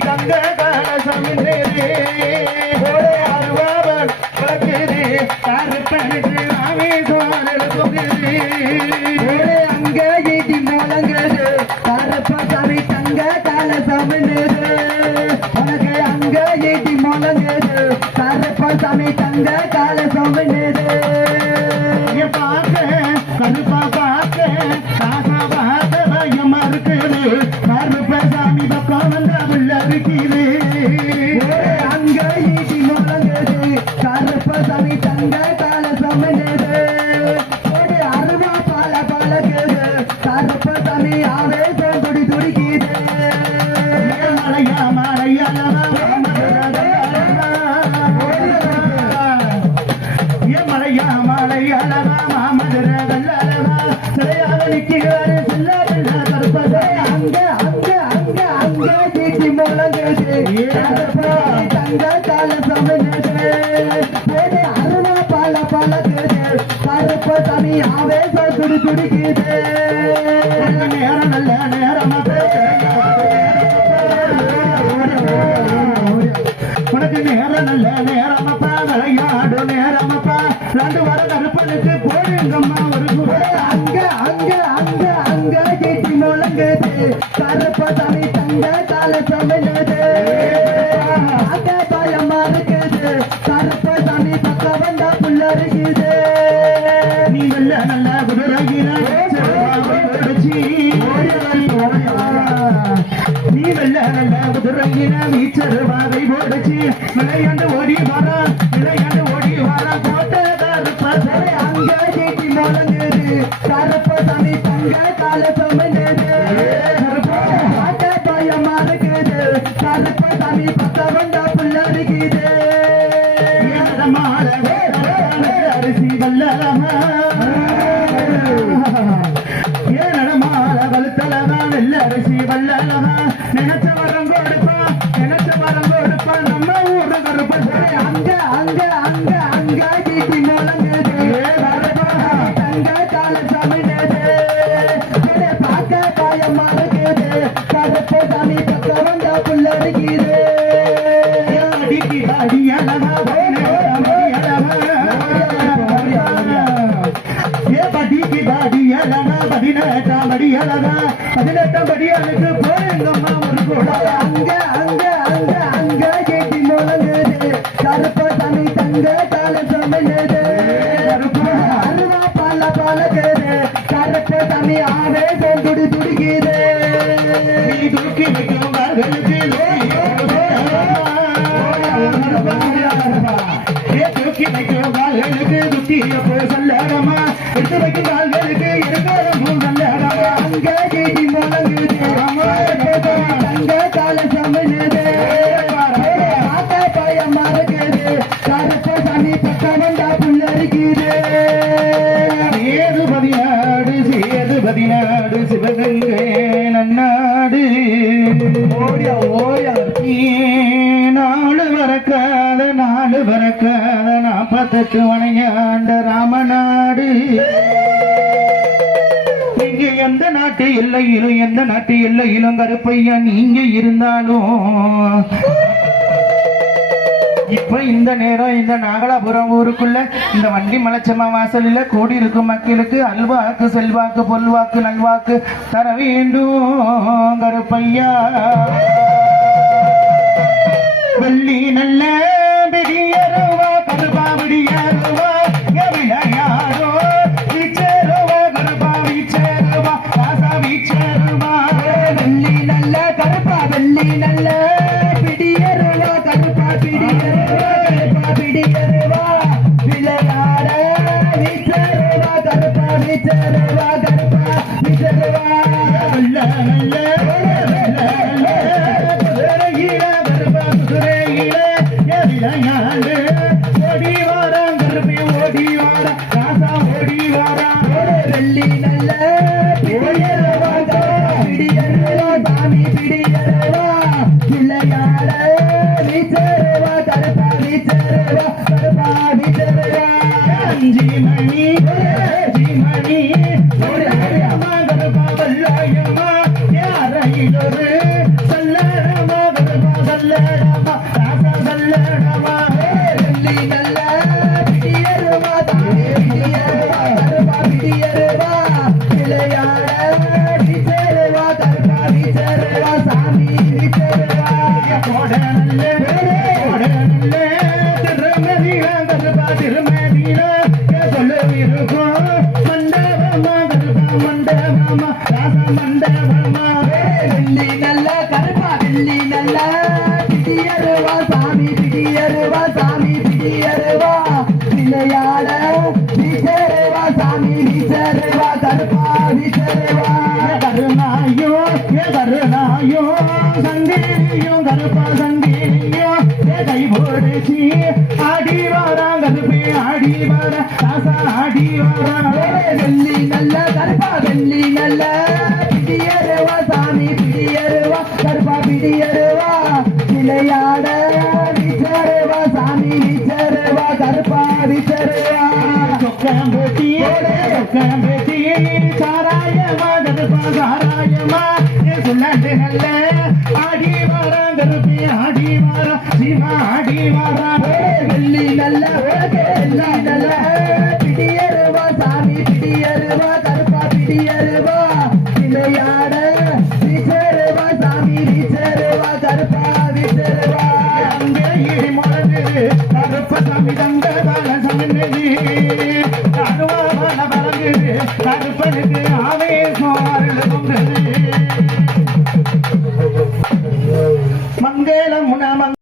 தங்க கலசம் அருவாவன் பகுதி கருப்பனுக்கு ராமேஸ்வரர் தொகுதி அங்கே ஈட்டி முழங்குது கருப்பசாமி தங்க கலசம் உனக்கு அங்கே ஈட்டி முழங்குது கருப்பசாமி தங்க கலசம் பார்க்க கருப்பா பார்க்க காசா பார்த்த பயமா இருக்குது கருப்பசாமி பக்கம் வந்த உள்ள இருக்குது அங்க ஈட்டி முழங்குது கருப்பசாமி தங்க கலசம் அருவா பால பழகுது கருப்பசாமி ஆவேசம் துடி துடிக்குது மலையா மலையலவா மலையா மலையலவா மாமதுர வெள்ளலவா சிலையாக நிற்கிறாரு செல்ல வெள்ள கருப்பசாமி அங்க அங்க அங்க அங்க ஈட்டி முழங்குது கருப்பசாமி தங்க கலசம் அருவா பால பழகுது கருப்பசாமி ஆவேசம் துடி துடிக்குது நேரம் நல்ல நேரமா உனக்கு நேரம் நல்ல நேரமப்பா விளையாடு நேரமப்பா ரெண்டு வர கருப்பனுக்கு போடுங்கம்மா ஒரு அங்க அங்க அங்க அங்க ஈட்டி முழங்குது கருப்பசாமி தங்க கலசம் அங்க பயமா இருக்குது கருப்பசாமி பக்கம் வந்தா புள்ள இருக்குது நீ வெள்ள நல்ல குதிரையில நீ வெள்ள நல்ல குதிரையில வீச்சருவாவை போடுச்சு விளையாண்டு ஓடி வரா விளையாண்டு ஓடி வரா கோட்டை கருப்பசாமி அங்க ஈட்டி முழங்குது கருப்பசாமி தங்க கலசம் அங்க பயமா இருக்குது கருப்பசாமி பக்கம் வந்தா புள்ள இருக்குது அரிசி வல்லமா ஏனடமால வலுத்தலவா வெள்ள அரிசி வல்லலவா நினைச்ச வரம் கொடுப்பா நம்ம ஊரு கருப்பசாமி அங்க அங்க அங்க அங்க ஈட்டி முழங்குது தங்க கலசம் பார்க்க பயமா இருக்குது கருப்பசாமி பக்கம் வந்தா புள்ள இருக்குது அடிக்கி அடியலவா பதினெட்டாம் படியாளுக்கு போயிருந்தோம்மா ஒரு கூட அங்க அங்க அங்க அங்க ஈட்டி முழங்குது கருப்பசாமி தங்க கலசம் அருவா பால பழகுது கருப்பசாமி ஆவேசம் துடி துடிக்குது நீ தூக்கி வைக்கும் கால்களுக்கு தூக்கி வைக்கும் கால்களுக்கு துட்டிய போ சொல்லடமா எடுத்து வைக்கும் கால்களுக்கு இருக்கணும் சொல்லடமா அங்க ஈட்டி முழங்குது தங்க கலசம் பார்க்க பயமா இருக்குது கருப்பசாமி பக்கம் வந்தா புள்ள இருக்குது சேது பதினாடு சிவகங்கை நன்னாடு ஓடியா ஓடியா நாலு வரக்காத 48 வணையாண்ட ராமநாடு நீங்க எந்த நாட்டு எல்லையிலும் கருப்பையா நீங்க இருந்தாலும் இப்ப இந்த நேரம் இந்த நாகலாபுரம் ஊருக்குள்ள இந்த வண்டி மலைச்சம்மா வாசலில கூடி இருக்கும் மக்களுக்கு அல்வாக்கு செல்வாக்கு பொல்வாக்கு நல்வாக்கு தர வேண்டும் கருப்பையா வெள்ளி நல்ல விடியருவா கருப்பா விடியருவா விளையாடோ வீச்சருவா கருப்பா வீச்சருவா ராசா வீச்சருவா வெள்ளி நல்ல கருப்பா வெள்ளி நல்ல பிடியருவா கருப்பா பிடியருவா விளையாட வீச்சருவா கருப்பா வீச்சருவா நல்ல நல்ல ஓடி வாராம் கருப்பி ஓடி வாரா ராசா ஓடி வாரா வெள்ளி நல்ல பிடியருவா சாமி பிடியருவா சொல்லடமா ராசா சொல்லடமா வெள்ளி நல்ல பிடியருவா தானே பிடியருவா கருப்பா பிடியருவா விளையாட விச்சருவா கருப்பா விச்சருவா சாமி விச்சருவா போட நல்ல திருமதியில கருப்பா திருமதியில சொல்லு இருக்கும் மண்டபமா கருப்பா மண்டபமா ராசா மண்டபமா வெள்ளி நல்ல கருப்பா வெள்ளி நல்ல பிடியருவா சாமி பிடியருவா சாமி பிடியருவா விளையாட விச்சருவா சாமி விச்சருவா கருப்பா விச்சருவா கருணாயோ கருணாயோ சங்கேயோ கருப்பா சங்கேயோ கை போடுச்சி ஆடி வாரா கருப்பே ஆடி வாரா ராசா ஆடி வாரா வெள்ளி நல்ல கருப்பா வெள்ளி நல்ல பிடியருவா சாமி பிடியருவா கருப்பா பிடியருவா விளையாட விச்சருவா சாமி விச்சருவா கருப்பா விச்சருவா சொக்கம் பேட்டி சாராயமா கருப்பா சாராயமா